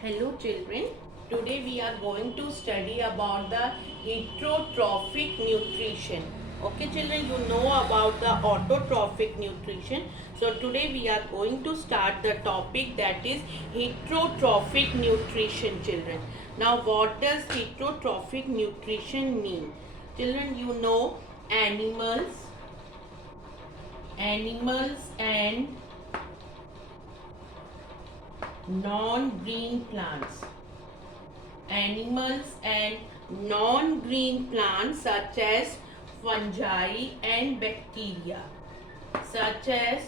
Hello children, today we are going to study about the heterotrophic nutrition. Okay children, you know about the autotrophic nutrition. So today we are going to start the topic that is heterotrophic nutrition children. Now what does heterotrophic nutrition mean? Children, you know animals and non-green plants. Animals and non-green plants such as fungi and bacteria. Such as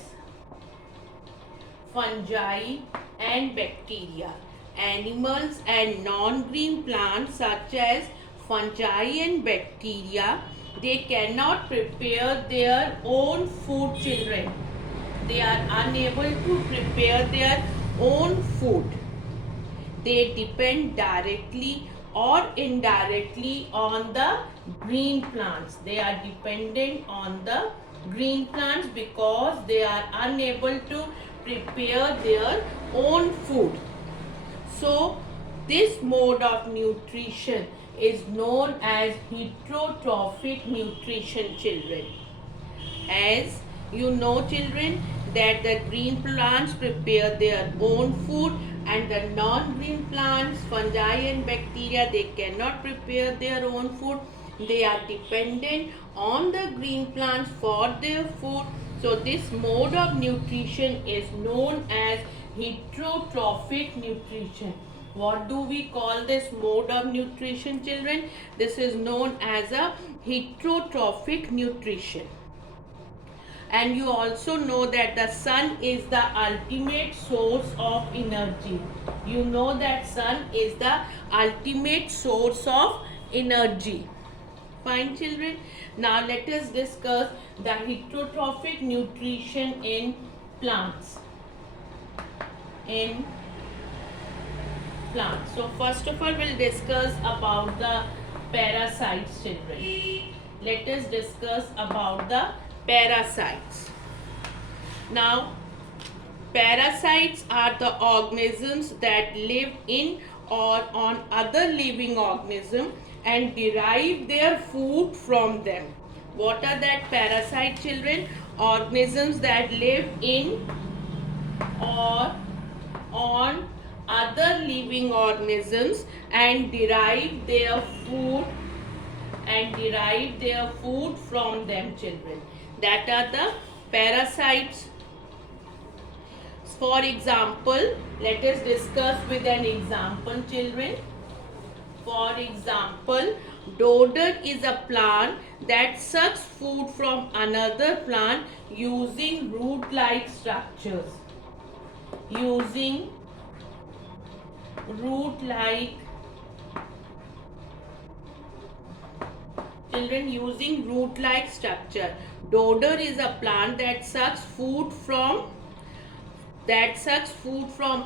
fungi and bacteria. Animals and non-green plants such as fungi and bacteria, they cannot prepare their own food children. They are unable to prepare their own food. They depend directly or indirectly on the green plants. They are dependent on the green plants because they are unable to prepare their own food. So this mode of nutrition is known as heterotrophic nutrition children. As you know children that the green plants prepare their own food and the non-green plants, fungi and bacteria, they cannot prepare their own food. They are dependent on the green plants for their food. So this mode of nutrition is known as heterotrophic nutrition. What do we call this mode of nutrition children? This is known as a heterotrophic nutrition. And you also know that the sun is the ultimate source of energy. You know that sun is the ultimate source of energy. Fine children. Now let us discuss the heterotrophic nutrition in plants. So first of all we'll discuss about the parasites children. Let us discuss about the parasites. Now, parasites are the organisms that live in or on other living organisms and derive their food from them. What are that parasite children? Organisms that live in or on other living organisms and derive their food from them children. That are the parasites. For example, let us discuss with an example children. For example, dodder is a plant that sucks food from another plant using root-like structures. Using root-like structure. Dodder is a plant that sucks food from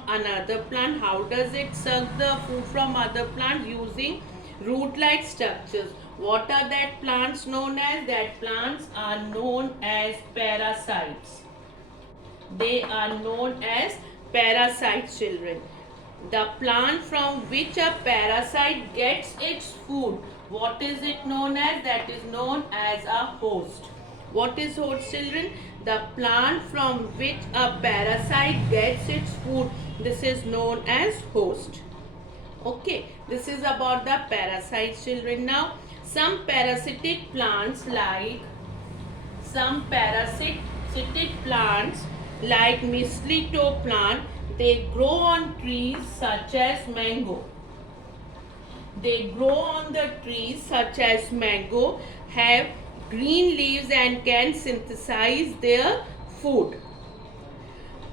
another plant. How does it suck the food from other plant? Using root-like structures. What are that plants known as? That plants are known as parasites. They are known as parasites children. The plant from which a parasite gets its food, what is it known as? That is known as a host. What is host children? The plant from which a parasite gets its food, this is known as host. Okay, this is about the parasites children. Now some parasitic plants like mistletoe plant, they grow on trees such as mango. They grow on the trees such as mango, have green leaves and can synthesize their food.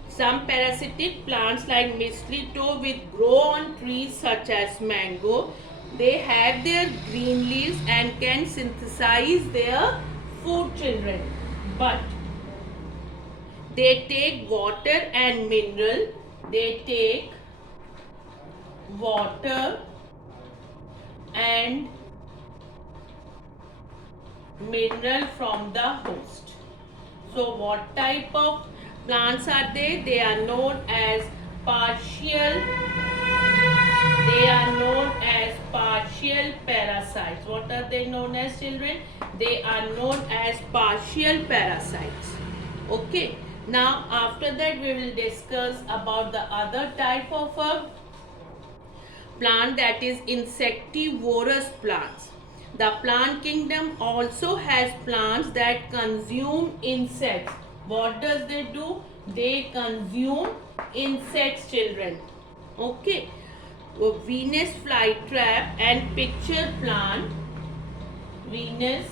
Some parasitic plants like mistletoe which grow on trees such as mango, they have their green leaves and can synthesize their food children. But they take water and mineral. They take water and mineral from the host. So what type of plants are they? They are known as partial parasites. What are they known as, children? They are known as partial parasites. Okay. Now after that we will discuss about the other type of a plant, that is insectivorous plants. The plant kingdom also has plants that consume insects. What does they do? They consume insects, children. Okay. Venus flytrap and pitcher plant. Venus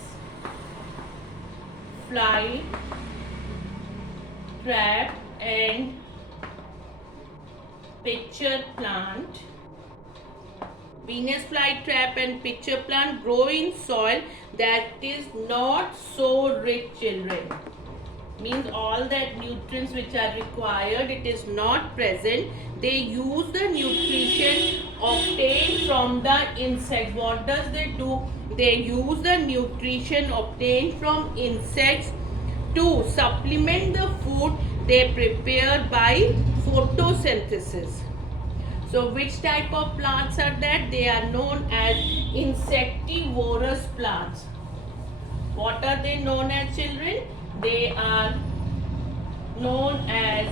fly trap and pitcher plant. Venus flytrap and pitcher plant grow in soil that is not so rich, children. Means all that nutrients which are required, it is not present. They use the nutrition obtained from the insects. What does they do? They use the nutrition obtained from insects to supplement the food they prepare by photosynthesis. So which type of plants are that? They are known as insectivorous plants. What are they known as, children? They are known as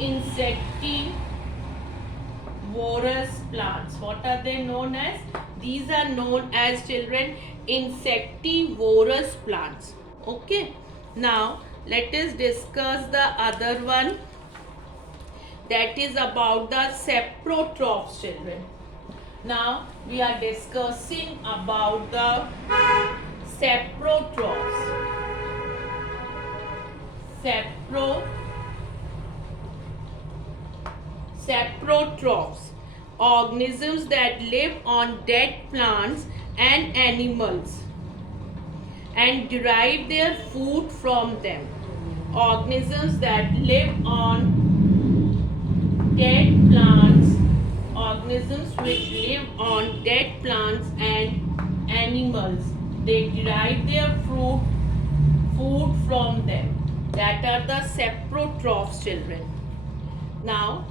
insectivorous plants. What are they known as? These are known as, children, insectivorous plants. Okay. Now let us discuss the other one, that is about the saprotrophs, children. Now we are discussing about the saprotrophs. Saprotrophs, organisms that live on dead plants and animals and derive their food from them. Organisms that live on dead plants, organisms which live on dead plants and animals, they derive their food from them. That are the saprotrophs, children. Now,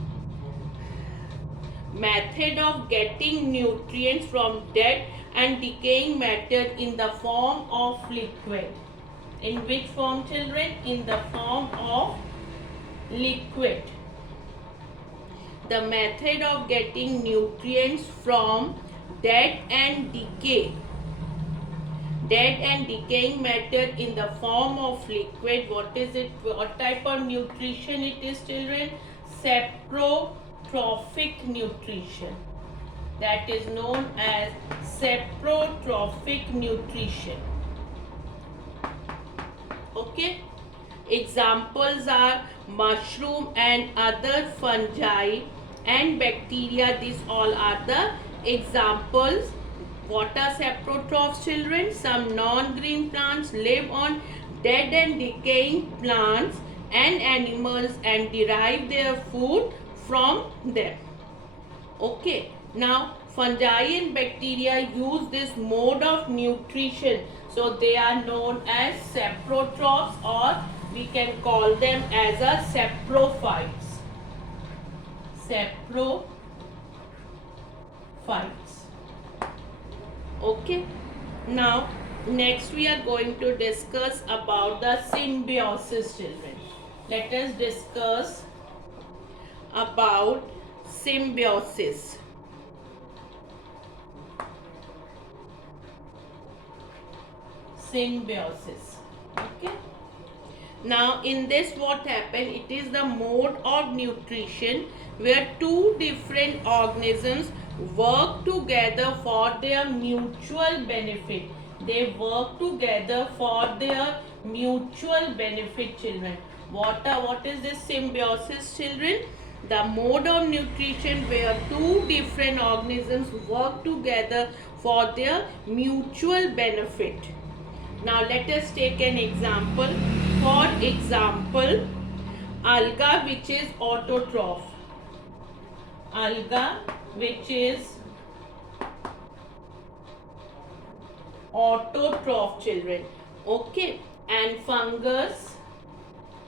method of getting nutrients from dead and decaying matter in the form of liquid. In which form, children? In the form of liquid. The method of getting nutrients from dead and decaying matter in the form of liquid. What is it? What type of nutrition it is, children? Saprotrophic nutrition. That is known as saprotrophic nutrition. Okay. Examples are mushroom and other fungi and bacteria. These all are the examples. What are saprotrophs, children? Some non-green plants live on dead and decaying plants and animals and derive their food from them. Okay. Now, fungi and bacteria use this mode of nutrition. So, they are known as saprotrophs, or we can call them as a saprophytes. Saprophytes. Okay. Now, next we are going to discuss about the symbiosis, children. Let us discuss about symbiosis. Okay. Now in this what happened, it is the mode of nutrition where two different organisms work together for their mutual benefit. They work together for their mutual benefit, children. What is this symbiosis, children? The mode of nutrition where two different organisms work together for their mutual benefit. Now let us take an example. For example, alga which is autotroph. Alga which is autotroph, children. Okay. And fungus,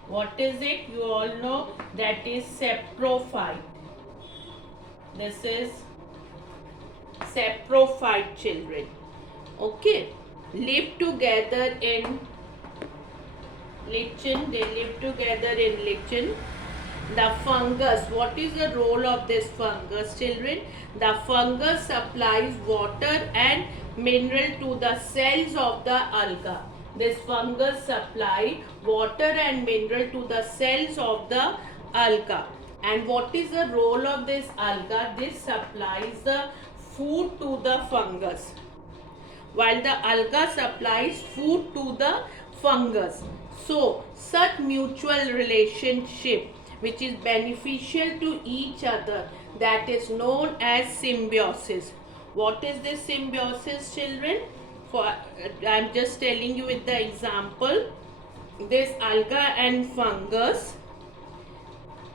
what is it? You all know that is saprophyte. This is saprophyte, children. Okay, live together in lichen. They live together in lichen. The fungus, what is the role of this fungus, children? The fungus supplies water and mineral to the cells of the alga. This fungus supply water and mineral to the cells of the alga. And what is the role of this alga? This supplies the food to the fungus, while the alga supplies food to the fungus. So, such mutual relationship which is beneficial to each other, that is known as symbiosis. What is this symbiosis, children? I am just telling you with the example. This alga and fungus,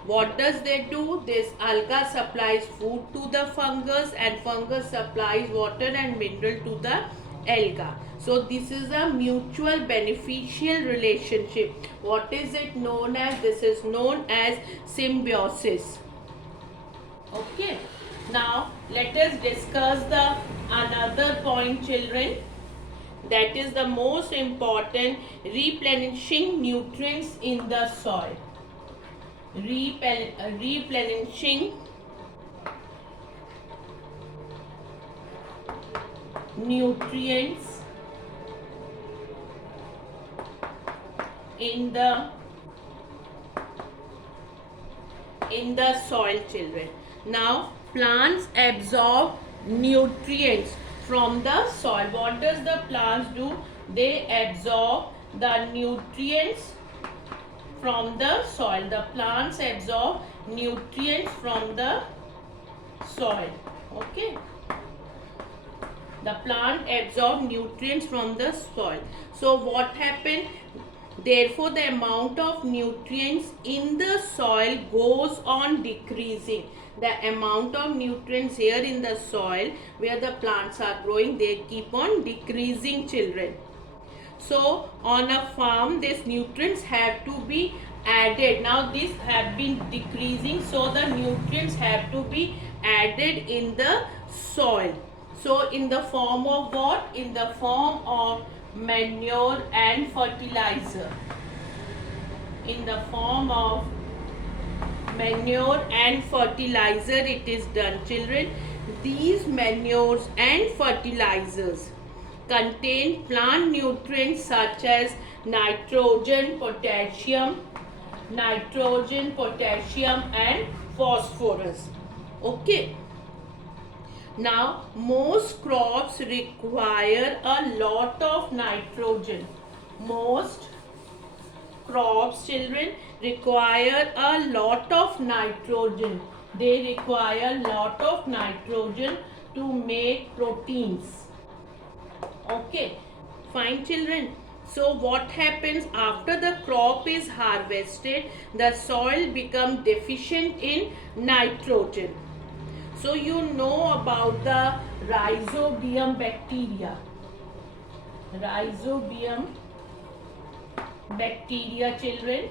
what does they do? This alga supplies food to the fungus and fungus supplies water and mineral to the alga. So this is a mutual beneficial relationship. What is it known as? This is known as symbiosis. Okay. Now let us discuss the another point, children. That is the most important, replenishing nutrients in the soil. Replenishing nutrients in the soil, children. Now plants absorb nutrients from the soil. What does the plants do? They absorb the nutrients from the soil. The plants absorb nutrients from the soil. Okay. The plant absorb nutrients from the soil. So what happened? Therefore, the amount of nutrients in the soil goes on decreasing. The amount of nutrients here in the soil where the plants are growing, they keep on decreasing, children. So on a farm, these nutrients have to be added. Now these have been decreasing, so the nutrients have to be added in the soil. So in the form of what? In the form of manure and fertilizer. In the form of manure and fertilizer it is done, children. These manures and fertilizers contain plant nutrients such as nitrogen, potassium and phosphorus. Okay. Now most crops require a lot of nitrogen. Most crops, children, require a lot of nitrogen. They require a lot of nitrogen to make proteins. Okay, fine, children. So what happens after the crop is harvested? The soil becomes deficient in nitrogen. So you know about the rhizobium bacteria. Rhizobium bacteria, children.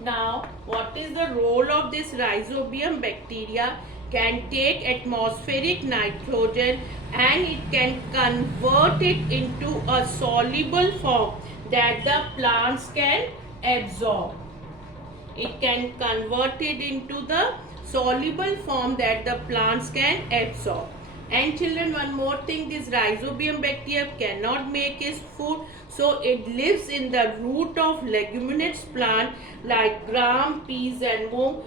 Now, what is the role of this rhizobium bacteria? Can take atmospheric nitrogen and it can convert it into a soluble form that the plants can absorb. It can convert it into the soluble form that the plants can absorb. And children, one more thing, this rhizobium bacteria cannot make its food, so it lives in the root of leguminous plant like gram, peas and mung.